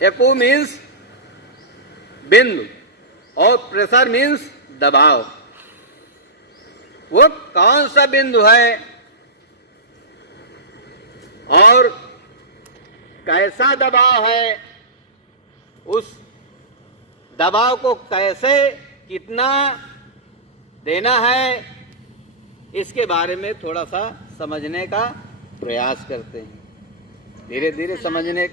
एको means बिंदु और pressure means दबाव। वो कौन सा बिंदु है और कैसा दबाव है, उस दबाव को कैसे कितना देना है, इसके बारे में थोड़ा सा समझने का प्रयास करते हैं। धीरे धीरे समझने,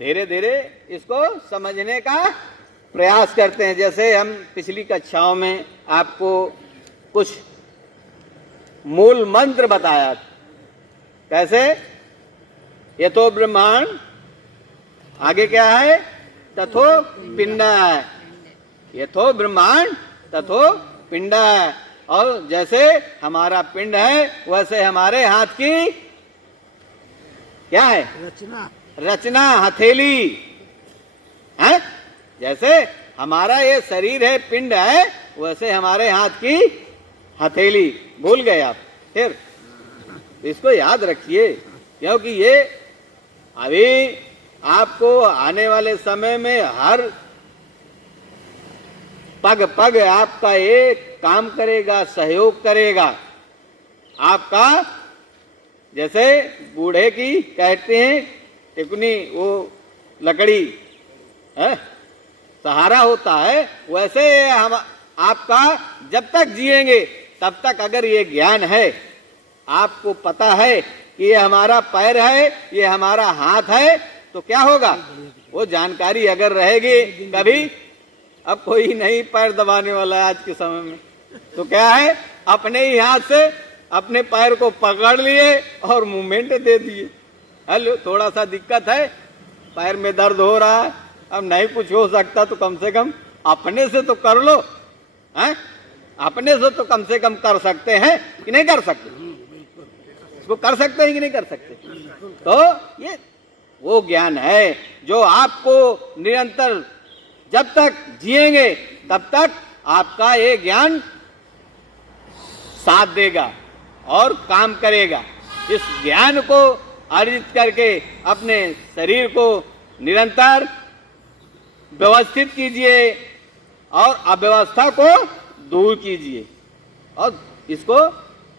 धीरे धीरे इसको समझने का प्रयास करते हैं। जैसे हम पिछली कक्षाओं में आपको कुछ मूल मंत्र बताया। कैसे? ये तो ब्रह्मांड, आगे क्या है? तथो पिंड है। ये तो ब्रह्मांड तथो पिंड है। और जैसे हमारा पिंड है वैसे हमारे हाथ की क्या है? रचना हथेली है। जैसे हमारा ये शरीर है, पिंड है, वैसे हमारे हाथ की हथेली। भूल गए आप? फिर इसको याद रखिए, क्योंकि ये अभी आपको आने वाले समय में हर पग पग आपका एक काम करेगा, सहयोग करेगा आपका। जैसे बूढ़े की कहते हैं टिकनी, वो लकड़ी है, सहारा होता है, वैसे हम आपका जब तक जिएंगे तब तक अगर ये ज्ञान है, आपको पता है कि ये हमारा पैर है, ये हमारा हाथ है, तो क्या होगा? वो जानकारी अगर रहेगी, कभी अब कोई नहीं पैर दबाने वाला है आज के समय में, तो क्या है? अपने ही हाथ से अपने पैर को पकड़ लिए और मूवमेंट दे दिए। हेलो, थोड़ा सा दिक्कत है, पैर में दर्द हो रहा है, अब नहीं कुछ हो सकता तो कम से कम अपने से तो कर लो, हैं? अपने से तो कम से कम कर सकते हैं कि नहीं कर सकते? इसको कर सकते हैं कि नहीं कर सकते? तो ये वो ज्ञान है जो आपको निरंतर जब तक जिएंगे तब तक आपका ये ज्ञान साथ देगा और काम करेगा। इस ज्ञान को अर्जित करके अपने शरीर को निरंतर व्यवस्थित कीजिए और अव्यवस्था को दूर कीजिए। और इसको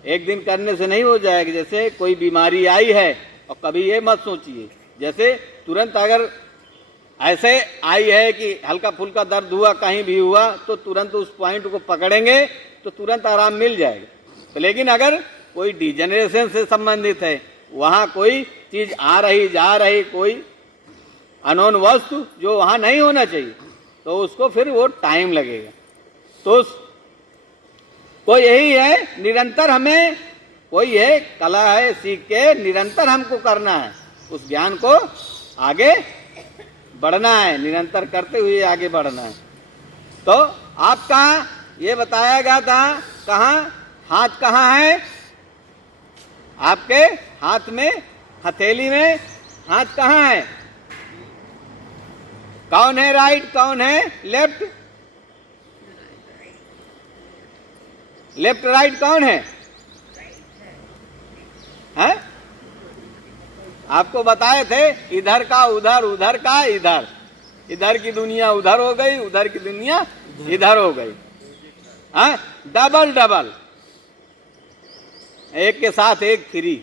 एक दिन करने से नहीं हो जाएगा। जैसे कोई बीमारी आई है, और कभी ये मत सोचिए जैसे तुरंत अगर ऐसे आई है कि हल्का फुल्का दर्द हुआ, कहीं भी हुआ, तो तुरंत उस पॉइंट को पकड़ेंगे तो तुरंत आराम मिल जाएगा। तो लेकिन अगर कोई डिजेनरेशन से संबंधित है, वहाँ कोई चीज आ रही जा रही, कोई अनोन वस्तु जो वहाँ नहीं होना चाहिए, तो उसको फिर वो टाइम लगेगा। तो को यही है, निरंतर हमें कोई है कला है, सीख के निरंतर हमको करना है, उस ज्ञान को आगे बढ़ना है, निरंतर करते हुए आगे बढ़ना है। तो आपका ये बताया गया था, कहाँ हाथ कहाँ है? आपके हाथ में, हथेली में हाथ कहाँ है? कौन है राइट, कौन है लेफ्ट? लेफ्ट राइट कौन है? हैं? आपको बताए थे, इधर का उधर, उधर का इधर, इधर की दुनिया उधर हो गई, उधर की दुनिया इधर हो गई। हाँ, डबल डबल, एक के साथ एक फ्री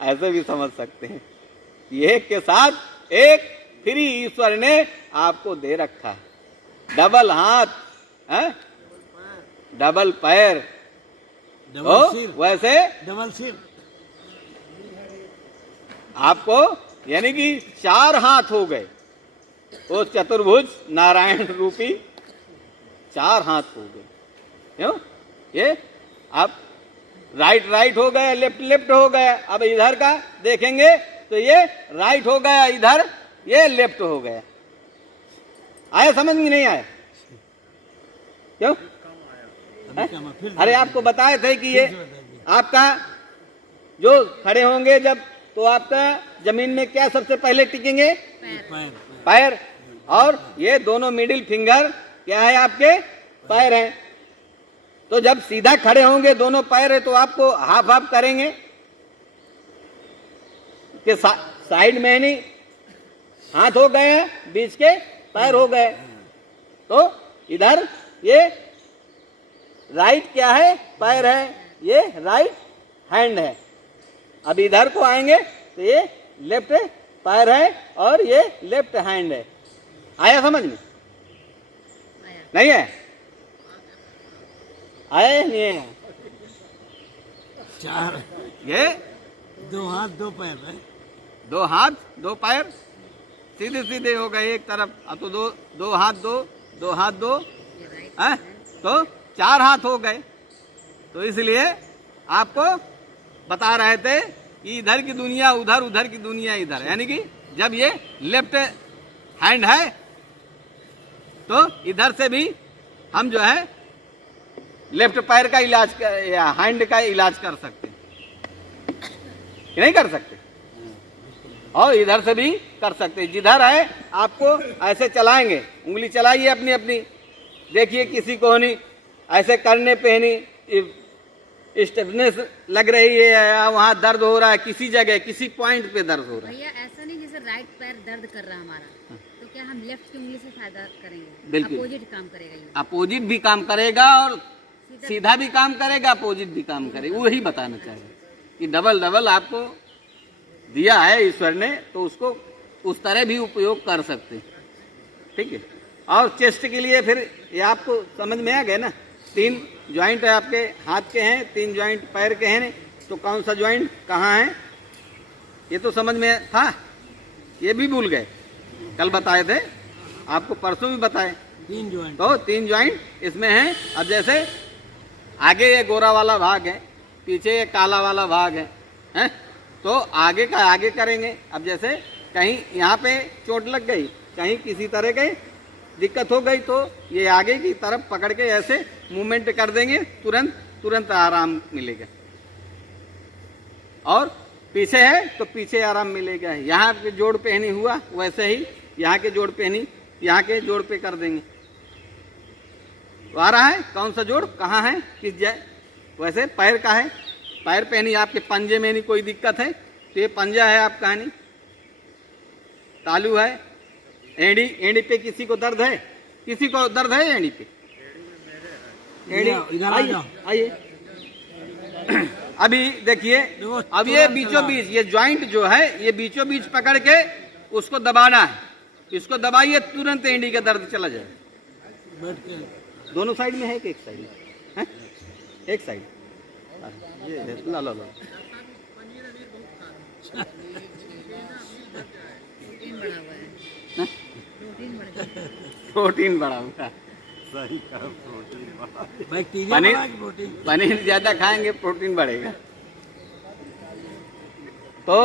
ऐसे भी समझ सकते हैं। एक के साथ एक फ्री ईश्वर ने आपको दे रखा है। डबल हाथ, डबल पैर, डबल सिर, वैसे डबल सिर आपको, यानी कि 4 हाथ हो गए। वो चतुर्भुज नारायण रूपी 4 हाथ हो गए। क्यों? ये आप राइट राइट हो गया, लेफ्ट लेफ्ट हो गया। अब इधर का देखेंगे तो ये राइट हो गया, इधर ये लेफ्ट हो गया। आया समझ में? नहीं आया? क्यों? अरे आपको बताए थे कि ये आपका जो खड़े होंगे जब, तो आपका जमीन में क्या सबसे पहले टिकेंगे? पैर। और ये दोनों मिडिल फिंगर क्या है? आपके पैर हैं। तो जब सीधा खड़े होंगे, दोनों पैर है, तो आपको हाफ हाफ करेंगे, के साइड में नहीं, हाथ हो गए, बीच के पैर हो गए। तो इधर ये राइट क्या है, पैर है, ये राइट हैंड है। अब इधर को आएंगे तो ये लेफ्ट पैर है और ये लेफ्ट हैंड है। आया समझ में? नहीं है? आया नहीं है? चार, ये 2 हाथ 2 पैर है। 2 हाथ 2 पैर सीधे सीधे हो गए एक तरफ। अब तो दो हाथ 2 हाथ 2 है, तो 4 हाथ हो गए। तो इसलिए आपको बता रहे थे कि इधर की दुनिया उधर, उधर की दुनिया इधर। यानी कि जब ये लेफ्ट हैंड है तो इधर से भी हम जो है लेफ्ट पैर का इलाज या हैंड का इलाज कर सकते हैं, नहीं कर सकते? और इधर से भी कर सकते हैं। जिधर है आपको ऐसे चलाएंगे, उंगली चलाइए अपनी अपनी, देखिए किसी को नहीं ऐसे करने पे नहीं स्टिफनेस लग रही है, वहाँ दर्द हो रहा है, किसी जगह किसी पॉइंट पे दर्द हो रहा है। भैया ऐसा नहीं जैसे राइट पैर दर्द कर रहा है हमारा, तो क्या हम लेफ्ट की उंगली से फायदा करेंगे? बिल्कुल। अपोजिट काम करेगा ये। अपोजिट भी काम करेगा और सीधा भी काम करेगा, अपोजिट भी काम करेगा। वही बताना चाहिए कि डबल डबल आपको दिया है ईश्वर ने, तो उसको उस तरह भी उपयोग कर सकते हैं। ठीक है। और चेस्ट के लिए फिर ये आपको समझ में आ गया ना, 3 ज्वाइंट आपके हाथ के हैं, 3 ज्वाइंट पैर के हैं, तो कौन सा ज्वाइंट कहाँ है ये तो समझ में था, ये भी भूल गए। कल बताए थे आपको, परसों भी बताए। 3 ज्वाइंट, तो 3 ज्वाइंट इसमें हैं। अब जैसे आगे ये गोरा वाला भाग है, पीछे ये काला वाला भाग है, तो आगे का आगे करेंगे। अब जैसे कहीं यहाँ पे चोट लग गई, कहीं किसी तरह की दिक्कत हो गई, तो ये आगे की तरफ पकड़ के ऐसे मूवमेंट कर देंगे, तुरंत आराम मिलेगा। और पीछे है तो पीछे आराम मिलेगा। यहाँ पे जोड़ पे नहीं हुआ, वैसे ही यहाँ के जोड़ पे नहीं, यहाँ के जोड़ पे कर देंगे। तो आ रहा है कौन सा जोड़ कहाँ है, किस जाए। वैसे पैर का है, पैर पे नहीं, आपके पंजे में नहीं कोई दिक्कत है, तो ये पंजा है आपका, नहीं तालू है। एड़ी पे किसी को दर्द है, किसी को दर्द है एड़ी पे? एड़ी, आइए अभी देखिए। अब ये बीचों बीच ये ज्वाइंट जो है, ये बीचों बीच पकड़ के उसको दबाना है। इसको दबाइए, तुरंत एड़ी का दर्द चला जाए। दोनों साइड में है कि एक साइड में है? एक साइड। ये ला ला ला। प्रोटीन बढ़ा हुआ है। सही कहा, प्रोटीन पनीर ज्यादा खाएंगे प्रोटीन बढ़ेगा। तो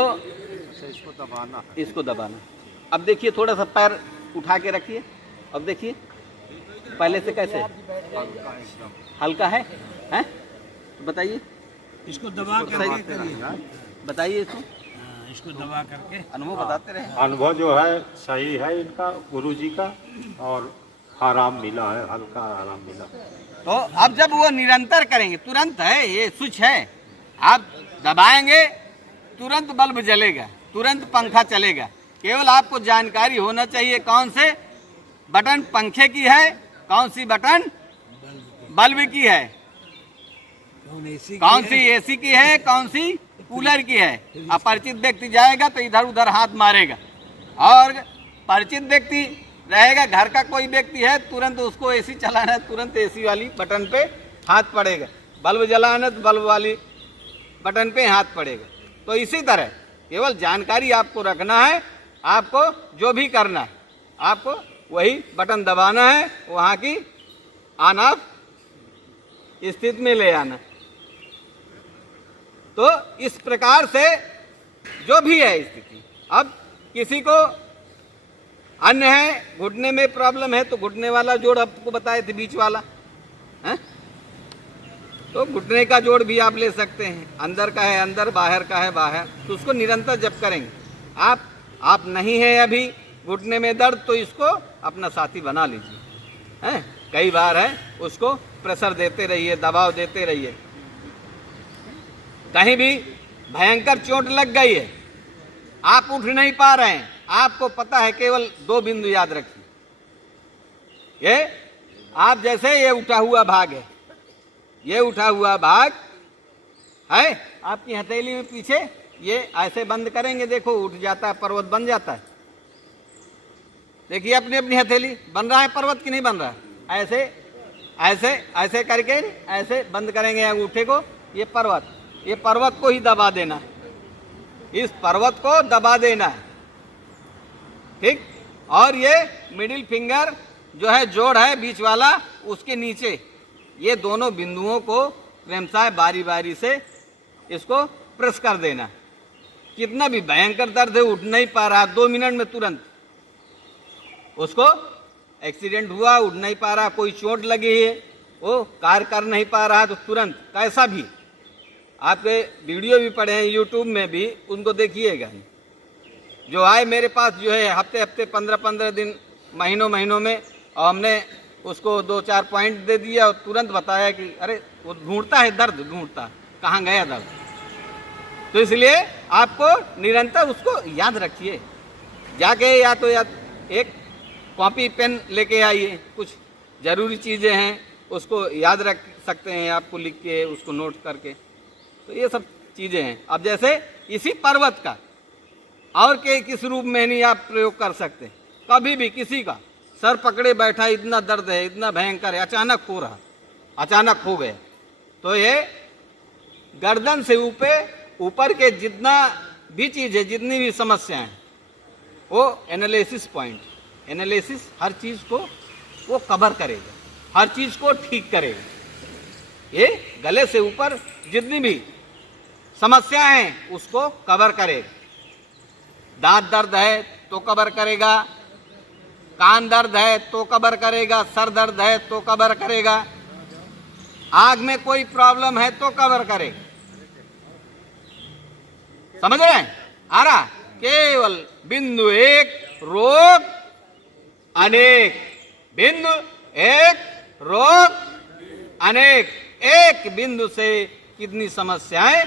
इसको दबाना। अब देखिए थोड़ा सा पैर उठा के रखिए। अब देखिए पहले से कैसे हल्का है, हैं? तो बताइए इसको दबा करके बताइए इसको दबा करके अनुभव बताते रहे। अनुभव जो है सही है इनका, गुरुजी का, और आराम मिला है, हल्का आराम मिला। तो अब जब वो निरंतर करेंगे, तुरंत है ये स्विच है, आप दबाएंगे तुरंत बल्ब जलेगा, तुरंत पंखा चलेगा। केवल आपको जानकारी होना चाहिए कौन से बटन पंखे की है, कौन सी बटन बल्ब की है, कौन सी एसी की है, कौन सी कूलर की है। अपरिचित व्यक्ति जाएगा तो इधर उधर हाथ मारेगा, और परिचित व्यक्ति रहेगा, घर का कोई व्यक्ति है, तुरंत उसको एसी चलाना है, तुरंत एसी वाली बटन पे हाथ पड़ेगा। बल्ब जलाना तो बल्ब वाली बटन पे हाथ पड़ेगा। तो इसी तरह केवल जानकारी आपको रखना है, आपको जो भी करना है आपको वही बटन दबाना है, वहाँ की ऑन ऑफ स्थिति में ले आना। तो इस प्रकार से जो भी है स्थिति, अब किसी को अन्य है, घुटने में प्रॉब्लम है, तो घुटने वाला जोड़ आपको बताए थे बीच वाला है, तो घुटने का जोड़ भी आप ले सकते हैं। अंदर का है अंदर, बाहर का है बाहर, तो उसको निरंतर जब करेंगे आप नहीं है अभी घुटने में दर्द, तो इसको अपना साथी बना लीजिए, हैं? कई बार है उसको प्रेशर देते रहिए, दबाव देते रहिए। कहीं भी भयंकर चोट लग गई है आप उठ नहीं पा रहे हैं, आपको पता है, केवल 2 बिंदु याद रखिए। ये आप जैसे ये उठा हुआ भाग है, ये उठा हुआ भाग है आपकी हथेली में पीछे, ये ऐसे बंद करेंगे, देखो उठ जाता है, पर्वत बन जाता है। देखिए अपनी अपनी हथेली, बन रहा है पर्वत कि नहीं बन रहा है? ऐसे ऐसे ऐसे करके ऐसे बंद करेंगे अंगूठे को, ये पर्वत को ही दबा देना, इस पर्वत को दबा देना है, ठीक। और ये मिडिल फिंगर जो है, जोड़ है बीच वाला, उसके नीचे ये दोनों बिंदुओं को क्रमशः बारी बारी से इसको प्रेस कर देना। कितना भी भयंकर दर्द है, उठ नहीं पा रहा, 2 मिनट में तुरंत उसको, एक्सीडेंट हुआ, उठ नहीं पा रहा, कोई चोट लगी है, वो कार्य कर नहीं पा रहा, तो तुरंत कैसा भी, आपके वीडियो भी पड़े हैं यूट्यूब में भी, उनको देखिएगा। जो आए मेरे पास जो है हफ्ते हफ्ते 15-15 दिन, महीनों में, और हमने उसको 2-4 पॉइंट दे दिया और तुरंत बताया कि अरे वो ढूंढता है, दर्द ढूंढता, कहाँ गया दर्द। तो इसलिए आपको निरंतर उसको याद रखिए, जाके या तो एक कॉपी पेन लेके आइए, कुछ ज़रूरी चीज़ें हैं उसको याद रख सकते हैं, आपको लिख के उसको नोट करके, तो ये सब चीज़ें हैं। अब जैसे इसी पर्वत का और के किस रूप में नहीं आप प्रयोग कर सकते, कभी भी किसी का सर पकड़े बैठा, इतना दर्द है, इतना भयंकर है, अचानक हो रहा, अचानक हो गया, तो ये गर्दन से ऊपर के जितना भी चीज़ है, जितनी भी समस्याएं हैं, वो एनालिसिस पॉइंट, एनालिसिस हर चीज़ को वो कवर करेगा, हर चीज़ को ठीक करेगा। ये गले से ऊपर जितनी भी समस्याएं हैं उसको कवर करेगा। दांत दर्द है तो कवर करेगा, कान दर्द है तो कवर करेगा, सर दर्द है तो कवर करेगा, आग में कोई प्रॉब्लम है तो कवर करेगा। समझ रहे हैं? आ रहा? केवल बिंदु एक, रोग अनेक, बिंदु एक, रोग अनेक, एक बिंदु से कितनी समस्याएं।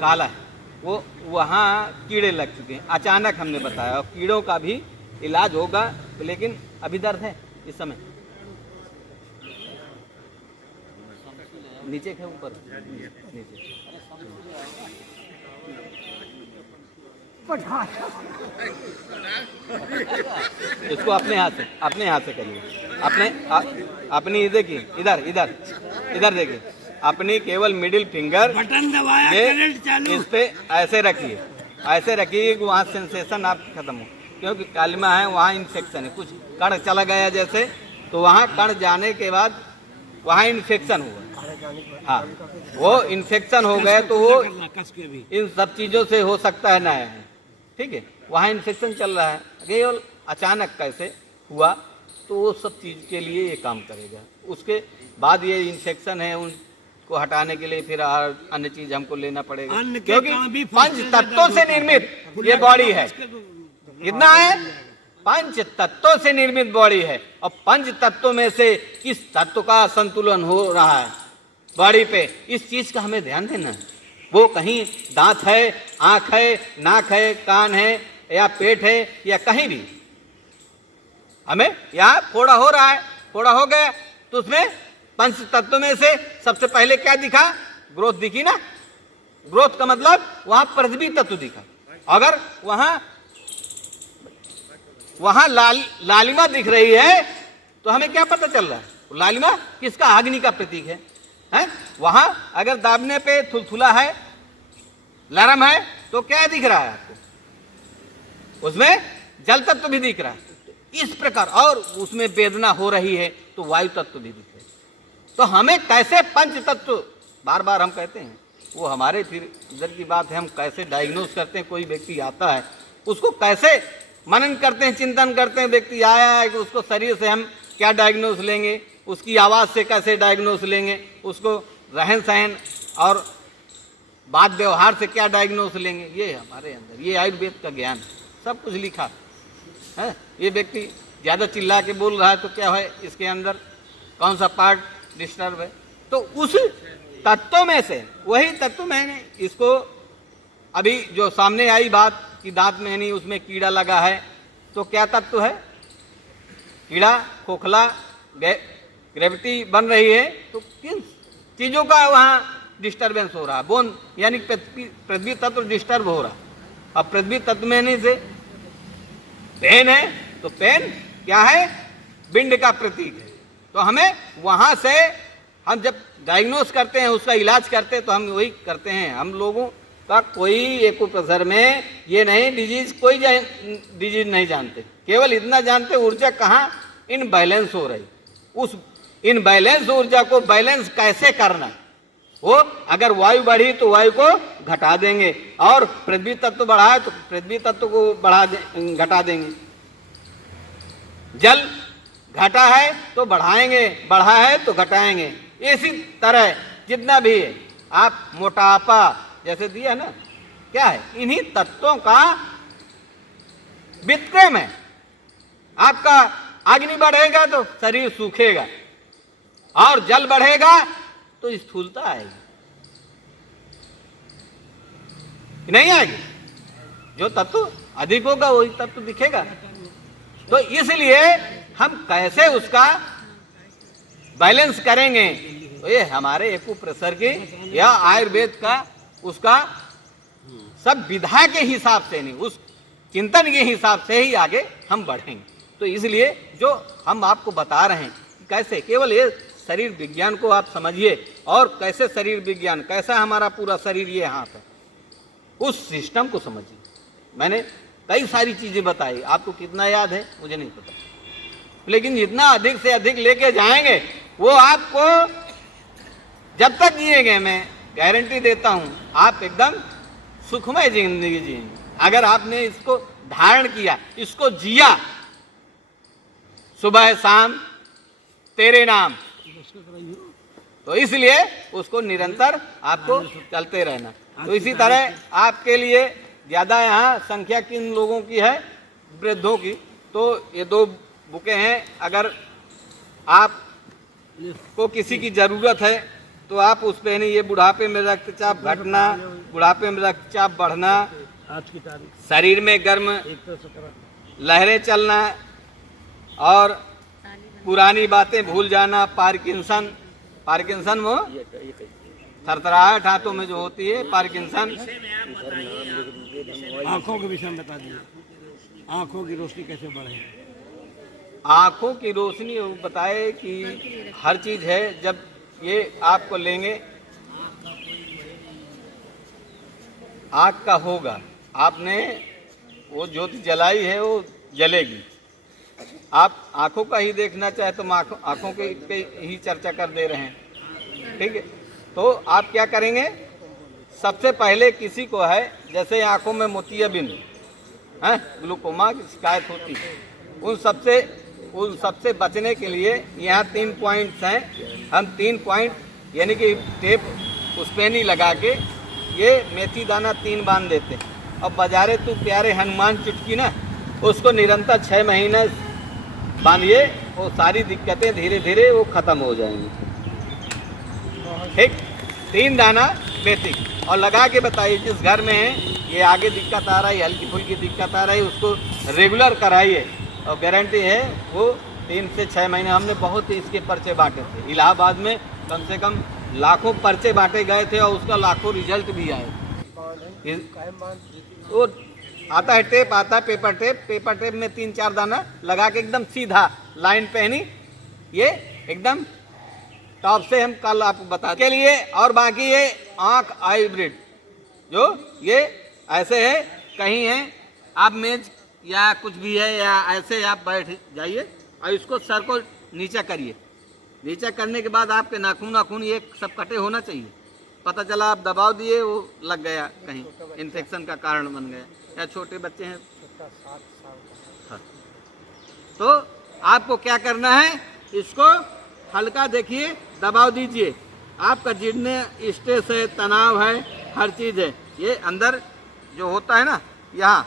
काला है वो, वहाँ कीड़े लग चुके हैं, अचानक हमने बताया, और कीड़ों का भी इलाज होगा, लेकिन अभी दर्द है इस समय। नीचे है ऊपर, नीचे इसको अपने हाथ से करिए, अपनी देखिए, इधर देखिए, अपनी केवल मिडिल फिंगर बटन दबाया, करंट चालू, इस पे ऐसे रखिए कि वहाँ सेंसेशन आप खत्म हो, क्योंकि कालिमा है, वहाँ इन्फेक्शन है, कुछ कण चला गया जैसे, तो वहाँ कण जाने के बाद वहाँ इन्फेक्शन हुआ, हाँ वो इन्फेक्शन हो गए, तो वो इन सब चीज़ों से हो सकता है ना, ठीक है, वहाँ इन्फेक्शन चल रहा है, केवल अचानक कैसे हुआ, तो वो सब चीज़ के लिए ये काम करेगा। उसके बाद ये इन्फेक्शन है, उनको हटाने के लिए फिर अन्य चीज हमको लेना पड़ेगा, क्योंकि 5 तत्वों से निर्मित ये बॉडी है। कितना है? 5 तत्वों से निर्मित बॉडी है, और 5 तत्वों में से किस तत्व का संतुलन हो रहा है बॉडी पे, इस चीज का हमें ध्यान देना है। वो कहीं दांत है, आंख है, नाक है, कान है, या पेट है, या कहीं भी हमें यहाँ फोड़ा हो रहा है, फोड़ा हो गया, तो उसमें 5 तत्वों में से सबसे पहले क्या दिखा? ग्रोथ दिखी ना। ग्रोथ का मतलब वहां पृथ्वी तत्व दिखा। अगर वहां लालिमा दिख रही है तो हमें क्या पता चल रहा है? लालिमा किसका? अग्नि का प्रतीक है, हैं? वहां अगर दाबने पे थुलथुला है, लरम है, तो क्या दिख रहा है आपको? उसमें जल तत्व भी दिख रहा है। इस प्रकार, और उसमें वेदना हो रही है तो वायु तत्व भी दिख रहे। तो हमें कैसे 5 तत्व, बार बार हम कहते हैं, वो हमारे फिर इधर की बात है, हम कैसे डायग्नोस करते हैं। कोई व्यक्ति आता है, उसको कैसे मनन करते हैं, चिंतन करते हैं। व्यक्ति आया है कि उसको शरीर से हम क्या डायग्नोस लेंगे, उसकी आवाज़ से कैसे डायग्नोस लेंगे, उसको रहन सहन और बात व्यवहार से क्या डायग्नोस लेंगे। ये हमारे अंदर, ये आयुर्वेद का ज्ञान है, सब कुछ लिखा है। ये व्यक्ति ज़्यादा चिल्ला के बोल रहा है तो क्या है, इसके अंदर कौन सा पार्ट डिस्टर्ब है, तो उस तत्व में से वही तत्व, मैंने इसको अभी जो सामने आई बात कि दांत में नहीं उसमें कीड़ा लगा है, तो क्या तत्व है? कीड़ा, खोखला, ग्रेविटी बन रही है, तो किन चीजों का वहां डिस्टरबेंस हो रहा है? बोन यानी पृथ्वी तत्व डिस्टर्ब हो रहा। अब पृथ्वी तत्व में नहीं से पेन है, तो पेन क्या है? बिंड का प्रतीक है। तो हमें वहां से हम जब डायग्नोस करते हैं, उसका इलाज करते हैं, तो हम वही करते हैं। हम लोगों का कोई एक्यूप्रेशर में ये नहीं डिजीज, कोई डिजीज नहीं जानते, केवल इतना जानते ऊर्जा कहाँ इनबैलेंस हो रही। उस इनबैलेंस ऊर्जा को बैलेंस कैसे करना है, वो अगर वायु बढ़ी तो वायु को घटा देंगे, और पृथ्वी तत्व बढ़ा है तो पृथ्वी तत्व को घटा देंगे। जल घटा है तो बढ़ाएंगे, बढ़ा है तो घटाएंगे। इसी तरह जितना भी है, आप मोटापा जैसे दिया ना, क्या है? इन्हीं तत्वों का विक्रम है। आपका अग्नि बढ़ेगा तो शरीर सूखेगा, और जल बढ़ेगा तो स्थूलता आएगी, नहीं आएगी? जो तत्व अधिक होगा वही तत्व दिखेगा। तो इसलिए हम कैसे उसका बैलेंस करेंगे? तो ये हमारे एक्यूप्रेशर की या आयुर्वेद का उसका सब विधा के हिसाब से नहीं, उस चिंतन के हिसाब से ही आगे हम बढ़ेंगे। तो इसलिए जो हम आपको बता रहे हैं कैसे, केवल ये शरीर विज्ञान को आप समझिए, और कैसे शरीर विज्ञान, कैसा हमारा पूरा शरीर ये हाथ है, उस सिस्टम को समझिए। मैंने कई सारी चीजें बताई, आपको कितना याद है मुझे नहीं पता, लेकिन जितना अधिक से अधिक लेके जाएंगे वो आपको जब तक जिएंगे, मैं गारंटी देता हूं, आप एकदम सुखमय जिंदगी जिएंगे। अगर आपने इसको धारण किया, इसको जिया, सुबह शाम तेरे नाम, तो इसलिए उसको निरंतर आपको चलते रहना। तो इसी तरह आपके लिए ज्यादा यहाँ संख्या किन लोगों की है? वृद्धों की। तो ये 2 बुकें हैं, अगर आपको किसी की जरूरत है तो आप उस पे नहीं, ये बुढ़ापे में रक्तचाप घटना, बुढ़ापे में रक्तचाप बढ़ना, आज की तारीख, शरीर में गर्म लहरें चलना, और पुरानी बातें भूल जाना, पार्किंसन वो थरथराहट हाथों में जो होती है, पार्किंसन। आंखों के विषय में बता दीजिए, आंखों की रोशनी कैसे बढ़े? आंखों की रोशनी वो बताए कि हर चीज है, जब ये आपको लेंगे, आँख का होगा, आपने वो ज्योति जलाई है वो जलेगी। आप आंखों का ही देखना चाहे तो आंखों के ही चर्चा कर दे रहे हैं, ठीक है? तो आप क्या करेंगे? सबसे पहले किसी को है जैसे आंखों में मोतियाबिंद है, ग्लूकोमा की शिकायत होती है, उन सबसे बचने के लिए यहाँ 3 पॉइंट्स हैं। हम 3 पॉइंट यानी कि टेप उस पे नहीं लगा के ये मेथी दाना 3 बांध देते हैं, और बाजारे तू प्यारे हनुमान चुटकी ना, उसको निरंतर 6 महीने बांधिए, वो सारी दिक्कतें धीरे धीरे वो खत्म हो जाएंगी। ठीक, 3 दाना मेथी, और लगा के बताइए जिस घर में है ये आगे दिक्कत आ रही है, हल्की फुल्की दिक्कत आ रही है, उसको रेगुलर कराइए, और गारंटी है वो 3 से 6 महीने। हमने बहुत ही इसके पर्चे बांटे थे इलाहाबाद में, कम से कम लाखों पर्चे बांटे गए थे, और उसका लाखों रिजल्ट भी आए। वो आता है टेप, आता है पेपर टेप में 3-4 दाना लगा के एकदम सीधा लाइन पहनी, ये एकदम टॉप से हम कल आपको बता के लिए। और बाकी ये आंख हाइब्रिड जो ये ऐसे है, कहीं है आप मेज या कुछ भी है, या ऐसे आप बैठ जाइए और इसको सर को नीचा करिए। नीचा करने के बाद आपके नाखून ये सब कटे होना चाहिए। पता चला आप दबाव दिए, वो लग गया कहीं, इन्फेक्शन का कारण बन गया, या छोटे बच्चे हैं हाँ। तो आपको क्या करना है, इसको हल्का देखिए, दबाव दीजिए। आपका जितने स्ट्रेस है, तनाव है, हर चीज़ है, ये अंदर जो होता है ना, यहाँ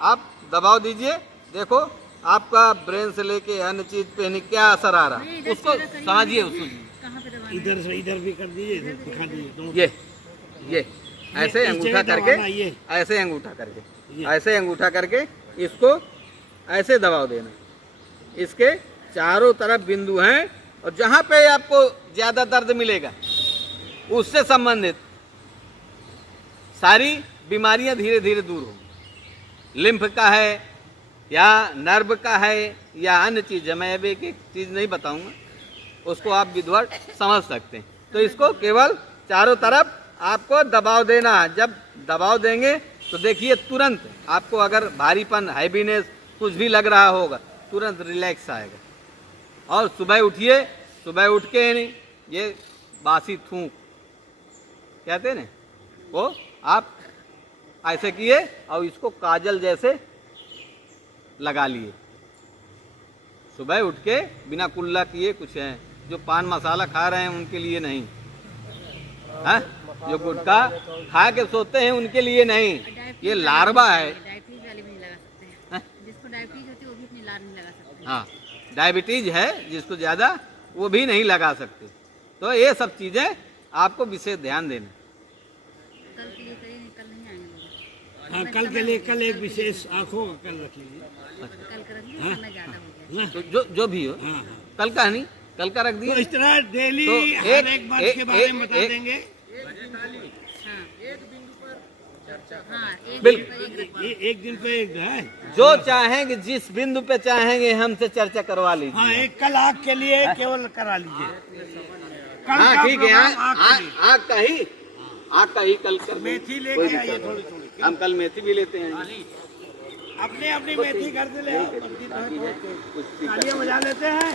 आप दबाव दीजिए। देखो आपका ब्रेन से लेके अन्य चीज पे क्या असर आ रहा है, उसको समझिए, उसको कहाँ पे दबाना है? इधर से इधर भी कर दीजिए, इधर दिखा दीजिए दोनों। ये ऐसे इस अंगूठा जगह करके, दबाना, ये ऐसे अंगूठा करके, ये। ऐसे अंगूठा करके इसको ऐसे दबाव देना। इसके चारों तरफ बिंदु हैं और जहां पे आपको ज्यादा दर्द मिलेगा उससे संबंधित सारी बीमारियां धीरे धीरे दूर होंगी। लिम्फ का है या नर्व का है या अन्य चीज है, मैं अब एक एक चीज नहीं बताऊंगा, उसको आप विधवत समझ सकते हैं। तो इसको केवल चारों तरफ आपको दबाव देना है। जब दबाव देंगे तो देखिए तुरंत आपको अगर भारीपन, हैवीनेस कुछ भी लग रहा होगा, तुरंत रिलैक्स आएगा। और सुबह उठिए, सुबह उठ के नहीं ये बासी थूक कहते हैं ना, वो आप ऐसे किए और इसको काजल जैसे लगा लिए। सुबह उठ के बिना कुल्ला किए, कुछ है जो पान मसाला खा रहे हैं उनके लिए नहीं है, जो गुटखा खा के सोते हैं उनके लिए नहीं, ये लार्वा है। डायबिटीज वाले भी नहीं लगा सकते हैं। जिसको डायबिटीज होती है वो भी अपनी लार नहीं लगा सकते। हाँ, डायबिटीज है जिसको ज़्यादा, वो भी नहीं लगा सकते। तो ये सब चीज़ें आपको विशेष ध्यान देना। कल के लिए करिए, कल नहीं आएंगे। हाँ, कल के लिए कल एक विशेष आँखों का कल रख लीजिए। कल कर रखिए, समय ज़्यादा हो गया। ना? तो जो भी हो, हाँ, कल का नहीं, कल का रख तो दिए। इस तरह डेली तो हर एक बात के बारे में बता देंगे। हाँ, एक बिल्कुल। दिन पर एक रखिए। एक दिन पे एक है। जो चाहेंगे, जिस बिंदु पे चाहेंगे हमसे चर्चा करवा लीजिए। हाँ, एक कल आँख के लिए केवल करा लीजिए। कल हाँ का ठीक है, प्रोग्राम आँख के लिए। आग का ही कल कर देंगे। मेथी कोई लेके दिक्कत आइए नहीं। थोड़ी थोड़ी। हम कल मेथी भी लेते हैं। अपने अपनी मेथी घर से ले आओ, पत्ती तो है, कुछ तालियां बजा लेते हैं।